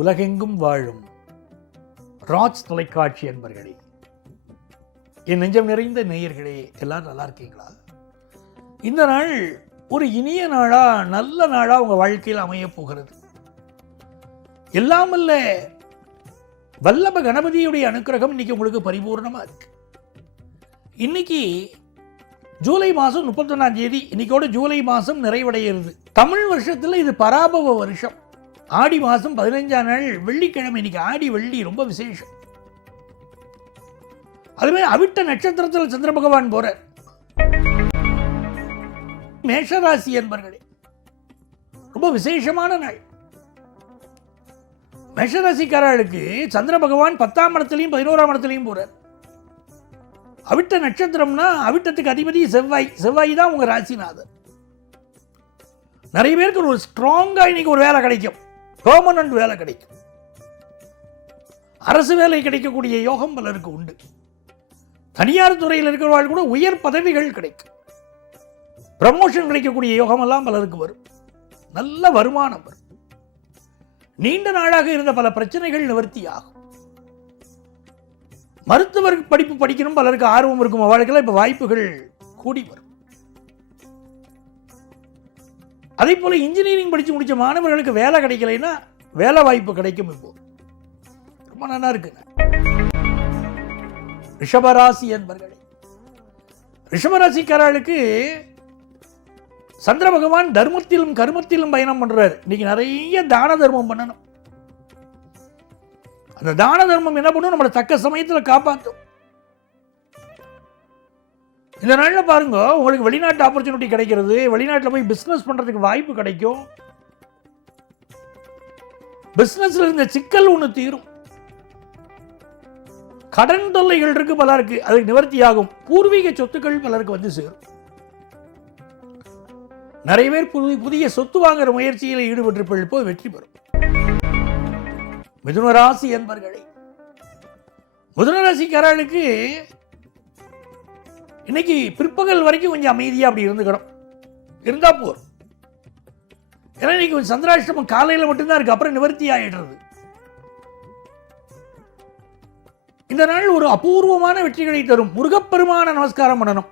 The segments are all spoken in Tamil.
உலகெங்கும் வாழும் ராஜ் தொலைக்காட்சி அன்பர்களே, என் நெஞ்சம் நிறைந்த நேயர்களே, எல்லாரும் நல்லா இருக்கீங்களா? இந்த நாள் ஒரு இனிய நாளா, நல்ல நாளா உங்க வாழ்க்கையில் அமைய போகிறது. எல்லாமல்ல வல்லப கணபதியுடைய அனுக்கிரகம் இன்னைக்கு உங்களுக்கு பரிபூர்ணமா இருக்கு. இன்னைக்கு ஜூலை மாதம் 31ஆம் தேதி, இன்னைக்கோட ஜூலை மாதம் நிறைவடைகிறது. தமிழ் வருஷத்தில் இது பராபவ வருஷம். ஆடி மாதம் 15ஆம் நாள் வெள்ளிக்கிழமை, இன்னைக்கு ஆடி வெள்ளி, ரொம்ப விசேஷம். அதுமாதிரி அவிட்ட நட்சத்திரத்தில் சந்திர பகவான் போறார். மேஷராசி என்பர்களே, ரொம்ப விசேஷமான நாள். மேஷராசிக்காரர்களுக்கு சந்திர பகவான் 10ஆம் இடத்துலையும் 11ஆம் இடத்துலையும் போறார். அவிட்ட நட்சத்திரம்னா அவிட்டத்துக்கு அதிபதி செவ்வாய். செவ்வாய் தான் உங்க ராசிநாதர். நிறைய பேருக்கு ஒரு ஸ்ட்ராங்கா இன்னைக்கு ஒரு வேலை கிடைக்கும், பெர்மனன்ட் வேலை கிடைக்கும். அரசு வேலை கிடைக்கக்கூடிய யோகம் பலருக்கு உண்டு. தனியார் துறையில் இருக்கிறவர்கள் கூட உயர் பதவிகள் கிடைக்கும். ப்ரமோஷன் கிடைக்கக்கூடிய யோகம் எல்லாம் பலருக்கு வரும். நல்ல வருமானம் வரும். நீண்ட நாளாக இருந்த பல பிரச்சனைகள் நிவர்த்தி ஆகும். மருத்துவர் படிப்பு படிக்கணும் பலருக்கு ஆர்வம் இருக்கும். அவர்களுக்கு இப்ப வாய்ப்புகள் கூடி வரும். அதே போல இன்ஜினியரிங் படிச்சு முடிச்ச மாணவர்களுக்கு வேலை கிடைக்கலைன்னா வேலை வாய்ப்பு கிடைக்கும். இப்போ ரொம்ப நல்லா இருக்கு. ரிஷபராசி என்பர்களே, ரிஷபராசிக்காரர்களுக்கு சந்திர பகவான் தர்மத்திலும் கர்மத்திலும் பயணம் பண்றாரு. இன்னைக்கு நிறைய தான தர்மம் பண்ணணும். அந்த தான தர்மம் என்ன பண்ணும், நம்மளை தக்க சமயத்தில் காப்பாற்றும். இந்த நாளில் பாருங்க, உங்களுக்கு வெளிநாட்டு ஆப்பர்ச்சுனிட்டி கிடைக்கிறது. வெளிநாட்டில் போய் பிஸ்னஸ் பண்றதுக்கு வாய்ப்பு கிடைக்கும். பிஸ்னஸ்ல இருந்த சிக்கல் ஒன்று தீரும். கடன் தொல்லைகள் இருக்கு பலருக்கு, அதுக்கு நிவர்த்தி ஆகும். பூர்வீக சொத்துக்கள் பலருக்கு வந்து சேரும். நிறைய பேர் புதிய சொத்து வாங்குற முயற்சியில் ஈடுபட்டிருப்போது வெற்றி பெறும். மிதுன ராசி என்பர்களே, மிதுன ராசிக்காரர்களுக்கு இன்னைக்கு பிற்பகல் வரைக்கும் கொஞ்சம் அமைதியா அப்படி இருந்துக்கணும், இருந்தா போதும். ஏன்னா இன்னைக்கு கொஞ்சம் சந்திராஷ்டமம் காலையில் மட்டும்தான் இருக்கு, அப்புறம் நிவர்த்தி ஆயிடுறது. இந்த நாள் ஒரு அபூர்வமான வெற்றிகளை தரும். முருகப்பெருமான நமஸ்காரம் பண்ணணும்.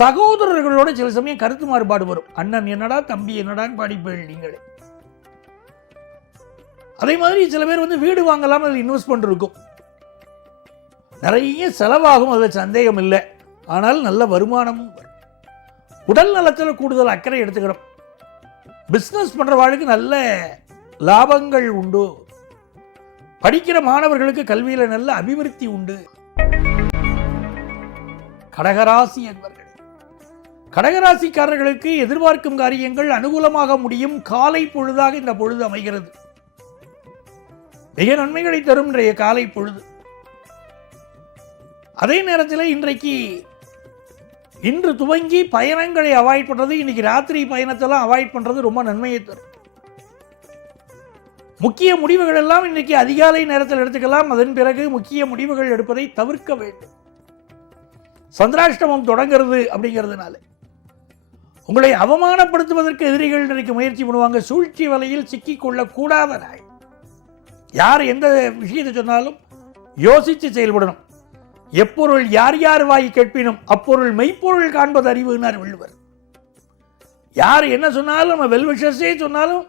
சகோதரர்களோட சில சமயம் கருத்து மாறுபாடு வரும். அண்ணன் என்னடா, தம்பி என்னடான்னு பாடிப்பேள் நீங்களே. அதே மாதிரி சில பேர் வந்து வீடு வாங்கலாம், அதில் இன்வெஸ்ட்மெண்ட் இருக்கும். நிறைய செலவாகும், அதில் சந்தேகம் இல்லை. ஆனால் நல்ல வருமானமும் வரும். உடல் நலத்தில் கூடுதல் அக்கறை எடுத்துக்கிறோம். பிஸ்னஸ் பண்றவர்களுக்கு நல்ல லாபங்கள் உண்டு. படிக்கிற மாணவர்களுக்கு கல்வியில நல்ல அபிவிருத்தி உண்டு. கடகராசி என்பர்களே, கடகராசிக்காரர்களுக்கு எதிர்பார்க்கும் காரியங்கள் அனுகூலமாக முடியும். காலை பொழுதாக இந்த பொழுது அமைகிறது. மிக நன்மைகளை தரும் இன்றைய காலை பொழுது. அதே நேரத்தில் இன்று துவங்கி பயணங்களை அவாய்ட் பண்றது, இன்னைக்கு ராத்திரி பயணத்தெல்லாம் அவாய்ட் பண்றது ரொம்ப நன்மையை தரும். முக்கிய முடிவுகள் எல்லாம் இன்னைக்கு அதிகாலை நேரத்தில் எடுத்துக்கலாம். அதன் பிறகு முக்கிய முடிவுகள் எடுப்பதை தவிர்க்க வேண்டும். சந்திராஷ்டமம் தொடங்கிறது அப்படிங்கிறதுனால உங்களை அவமானப்படுத்துவதற்கு எதிரிகள் இன்றைக்கு முயற்சி பண்ணுவாங்க. சூழ்ச்சி வலையில் சிக்கிக்கொள்ள கூடாத நாள். யார் எந்த விஷயத்தை சொன்னாலும் யோசித்து செயல்படணும். எப்பொருள் யார் யார் வாய் கேட்பினும் அப்பொருள் மெய்ப்பொருள் காண்பது அறிவுனார் வள்ளுவர். யார் என்ன சொன்னாலும், நம்ம வெல்விஷர்ஸே சொன்னாலும்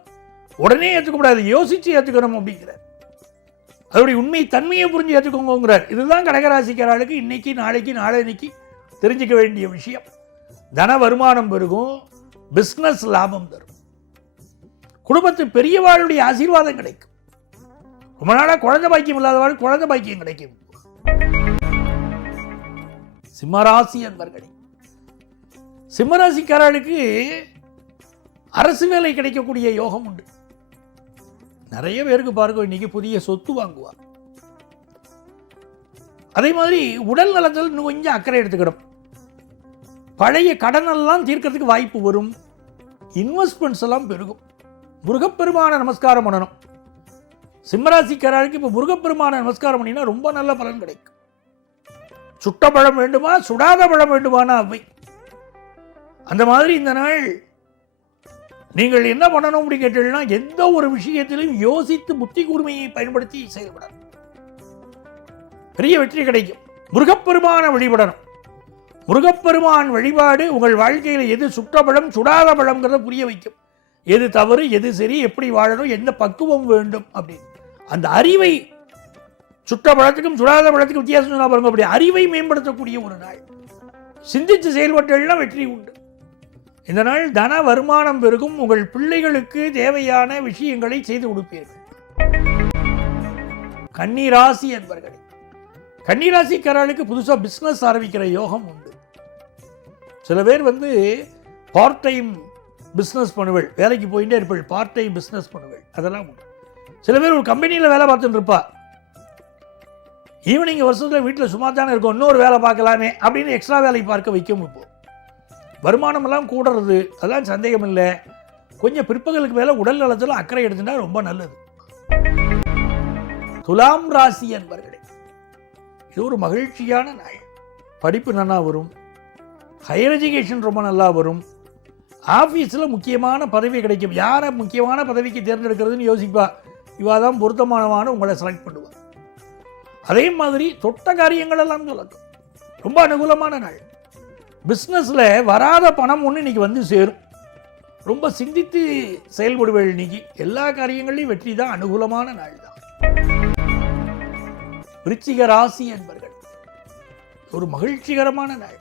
உடனே ஏற்றுக்கூடாது, யோசிச்சு ஏற்றுக்கணும் அப்படிங்கிறார். அதோடைய உண்மை தன்மையை புரிஞ்சு ஏற்றுக்கோங்கிறார். இதுதான் கடகராசிக்காரர்களுக்கு இன்னைக்கு, நாளைக்கு, நாளைக்கு தெரிஞ்சுக்க வேண்டிய விஷயம். தன வருமானம் பெருகும். பிஸ்னஸ் லாபம் தரும். குடும்பத்து பெரியவாளுடைய ஆசீர்வாதம் கிடைக்கும். ரொம்ப நாளாக குழந்தை பாக்கியம் இல்லாதவாள் குழந்தை பாக்கியம் கிடைக்கும். சிம்மராசி என்பர்களே, சிம்மராசிக்காரர்களுக்கு அரசு வேலை கிடைக்கக்கூடிய யோகம் உண்டு. நிறைய பேருக்கு பாருங்க, இன்னைக்கு புதிய சொத்து வாங்குவார். அதே மாதிரி உடல் நலத்தில் இன்னும் கொஞ்சம் அக்கறை எடுத்துக்கிடும். பழைய கடன் எல்லாம் தீர்க்கிறதுக்கு வாய்ப்பு வரும். இன்வெஸ்ட்மெண்ட்ஸ் எல்லாம் பெருகும். முருகப்பெருமான நமஸ்காரம் பண்ணணும். சிம்மராசிக்காரர்களுக்கு இப்போ முருகப்பெருமான நமஸ்காரம் பண்ணினா ரொம்ப நல்ல பலன் கிடைக்கும். சுட்ட பழம் வேண்டுமா, சுடாத பழம் வேண்டுமானா அவை. அந்த மாதிரி இந்த நாள் நீங்கள் என்ன பண்ணணும் அப்படி கேட்டீங்கன்னா, எந்த ஒரு விஷயத்திலும் யோசித்து புத்தி கூர்மையை பயன்படுத்தி செயல்படணும். பெரிய வெற்றி கிடைக்கும். முருகப்பெருமான வழிபடணும். முருகப்பெருமான் வழிபாடு உங்கள் வாழ்க்கையில் எது சுட்டபலம் சுடாத பழம்ங்கிறத புரிய வைக்கும். எது தவறு, எது சரி, எப்படி வாழணும், எந்த பக்குவம் வேண்டும் அப்படின்னு அந்த அறிவை, சுட்ட பழத்துக்கும் சுடாத பழத்துக்கும் வித்தியாசம் சொன்னா பாருங்க, அப்படி அறிவை மேம்படுத்தக்கூடிய ஒரு நாள். சிந்தித்து செயல்பட்டெல்லாம் வெற்றி உண்டு. இந்த நாள் தன வருமானம் பெருகும். உங்கள் பிள்ளைகளுக்கு தேவையான விஷயங்களை செய்து கொடுப்பீர்கள். கன்னிராசி என்பர்களே, கன்னிராசிக்காரர்களுக்கு புதுசாக பிஸ்னஸ் ஆரம்பிக்கிற யோகம் உண்டு. சில பேர் பார்ட் டைம் பிஸ்னஸ் பண்ணுவள், வேலைக்கு போயிட்டே இருப்பள், பார்ட் டைம் பிஸ்னஸ் பண்ணுவள், அதெல்லாம் உண்டு. சில பேர் ஒரு கம்பெனியில் வேலை பார்த்துட்டு இருப்பா, ஈவினிங் வருஷத்தில் வீட்டில் சும்மா தானே இருக்கும், இன்னொரு வேலை பார்க்கலாமே அப்படின்னு எக்ஸ்ட்ரா வேலை பார்க்க வைக்கும். இப்போ வருமானமெல்லாம் கூடுறது, அதெல்லாம் சந்தேகம் இல்லை. கொஞ்சம் பிற்பகலுக்கு மேலே உடல் நலத்தில் அக்கறை எடுத்துட்டா ரொம்ப நல்லது. துலாம் ராசி என்பர்களே, இது ஒரு மகிழ்ச்சியான நாள். படிப்பு நல்லா வரும், ஹையர் எஜுகேஷன் ரொம்ப நல்லா வரும், ஆஃபீஸில் முக்கியமான பதவி கிடைக்கும். யாரை முக்கியமான பதவிக்கு தேர்ந்தெடுக்கிறதுன்னு யோசிப்பா, இவா தான் பொருத்தமானவான உங்களை செலக்ட் பண்ணுவார். அதே மாதிரி தொட்ட காரியங்கள் எல்லாம் சொல்லட்டும், ரொம்ப அனுகூலமான நாள். பிஸ்னஸில் வராத பணம் ஒன்று இன்னைக்கு சேரும். ரொம்ப சிந்தித்து செயல்படுவேள். இன்னைக்கு எல்லா காரியங்களையும் வெற்றி தான், அனுகூலமான நாள் தான். விருச்சிக ராசி என்பர்கள், ஒரு மகிழ்ச்சிகரமான நாள்.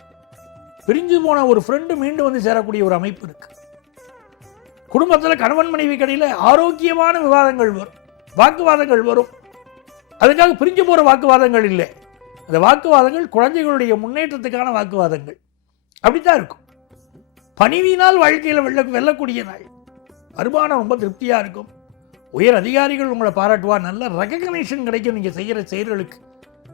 பிரிஞ்சு போன ஒரு ஃப்ரெண்டு மீண்டும் சேரக்கூடிய ஒரு அமைப்பு இருக்கு. குடும்பத்தில் கணவன் மனைவி கடையில் ஆரோக்கியமான விவாதங்கள் வரும், வாக்குவாதங்கள் வரும். அதுக்காக பிரிஞ்சு போகிற வாக்குவாதங்கள் இல்லை. அந்த வாக்குவாதங்கள் குழந்தைகளுடைய முன்னேற்றத்துக்கான வாக்குவாதங்கள் அப்படித்தான் இருக்கும். பணிவினால் வாழ்க்கையில் வெல்லக்கூடிய நாள். வருமானம் ரொம்ப திருப்தியாக இருக்கும். உயர் அதிகாரிகள் உங்களை பாராட்டுவா, நல்ல ரெகக்னேஷன் கிடைக்கும் நீங்கள் செய்கிற செயல்களுக்கு.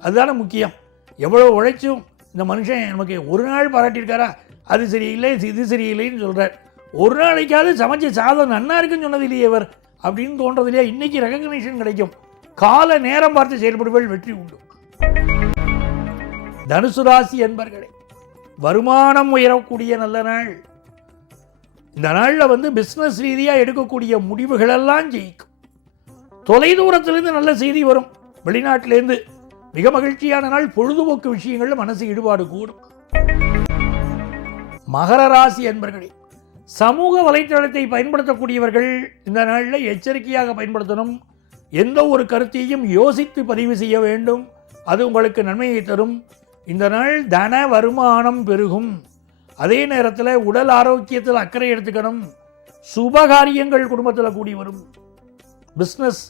அதுதானே முக்கியம். எவ்வளோ உழைச்சும் இந்த மனுஷன் நமக்கு ஒரு நாள் பாராட்டியிருக்காரா, அது சரியில்லை இது சரியில்லைன்னு சொல்கிறார். ஒரு நாளைக்காவது சமைச்ச சாதம் நன்னா இருக்குன்னு சொன்னது இல்லையே இவர் அப்படின்னு தோன்றது இல்லையா? இன்னைக்கு ரெகக்னேஷன் கிடைக்கும். கால நேரம் பார்த்து செயல்படுவர்கள் வெற்றி உண்டு. தனுசு ராசி என்பர்களே, வருமானம் உயரக்கூடிய நல்ல நாள். இந்த நாளில் பிஸ்னஸ் ரீதியாக எடுக்கக்கூடிய முடிவுகளெல்லாம் ஜெயிக்கும். தொலைதூரத்திலிருந்து நல்ல செய்தி வரும். வெளிநாட்டிலேருந்து மிக மகிழ்ச்சியான நாள். பொழுதுபோக்கு விஷயங்களில் மனசு ஈடுபாடு கூடும். மகர ராசி என்பர்களே, சமூக வலைத்தளத்தை பயன்படுத்தக்கூடியவர்கள் இந்த நாளில் எச்சரிக்கையாக பயன்படுத்தணும். எந்த ஒரு கருத்தையும் யோசித்து பதிவு செய்ய வேண்டும். அது உங்களுக்கு நன்மையை தரும். இந்த நாள் தன வருமானம் பெருகும். அதே நேரத்தில் உடல் ஆரோக்கியத்தில் அக்கறை எடுத்துக்கணும். சுபகாரியங்கள் குடும்பத்தில் கூடி வரும். பிஸ்னஸ்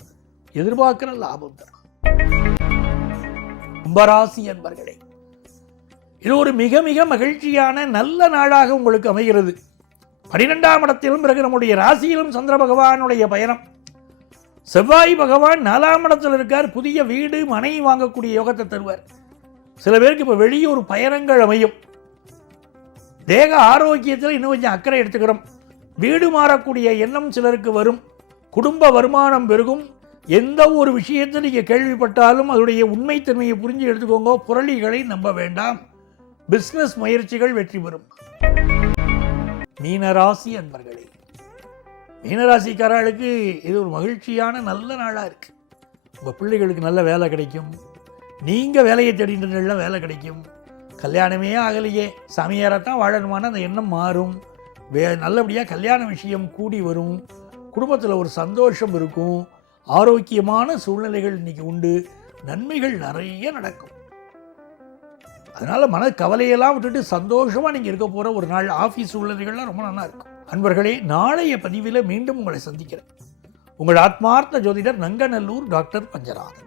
எதிர்பார்க்கிற லாபம் தரும். கும்பராசி என்பர்களே, இது ஒரு மிக மிக மகிழ்ச்சியான நல்ல நாளாக உங்களுக்கு அமைகிறது. 12ஆம் இடத்திலும் பிறகு நம்முடைய ராசியிலும் சந்திர பகவானுடைய பயணம். செவ்வாய் பகவான் 4ஆம் இடத்தில் இருக்கார். புதிய வீடு மனை வாங்கக்கூடிய யோகத்தை தருவார். சில பேருக்கு இப்போ வெளியூர் பயணங்கள் அமையும். தேக ஆரோக்கியத்தில் இன்னும் கொஞ்சம் அக்கறை எடுத்துக்கிறோம். வீடு மாறக்கூடிய எண்ணம் சிலருக்கு வரும். குடும்ப வருமானம் பெருகும். எந்த ஒரு விஷயத்தை நீங்கள் கேள்விப்பட்டாலும் அதனுடைய உண்மைத்தன்மையை புரிஞ்சு எடுத்துக்கோங்க. புரளிகளை நம்ப வேண்டாம். பிஸ்னஸ் முயற்சிகள் வெற்றி பெறும். மீனராசி அன்பர்களே, மீனராசிக்காரர்களுக்கு இது ஒரு மகிழ்ச்சியான நல்ல நாளாக இருக்குது. உங்கள் பிள்ளைகளுக்கு நல்ல வேலை கிடைக்கும். நீங்கள் வேலையை தேடிட்டு வேலை கிடைக்கும். கல்யாணமே ஆகலையே, சாமியாரத்தான் வாழணுமான அந்த எண்ணம் மாறும். நல்லபடியாக கல்யாண விஷயம் கூடி வரும். குடும்பத்தில் ஒரு சந்தோஷம் இருக்கும். ஆரோக்கியமான சூழ்நிலைகள் இன்றைக்கி உண்டு. நன்மைகள் நிறைய நடக்கும். அதனால் மனக்கவலையெல்லாம் விட்டுட்டு சந்தோஷமாக நீங்கள் இருக்க போகிற ஒரு நாள். ஆஃபீஸ் சூழ்நிலைகள்லாம் ரொம்ப நல்லா இருக்கும். அன்பர்களே, நாளைய பதிவில் மீண்டும் உங்களை சந்திக்கிறேன். உங்கள் ஆத்மார்த்த ஜோதிடர் நங்கநல்லூர் டாக்டர் பஞ்சநாதன்.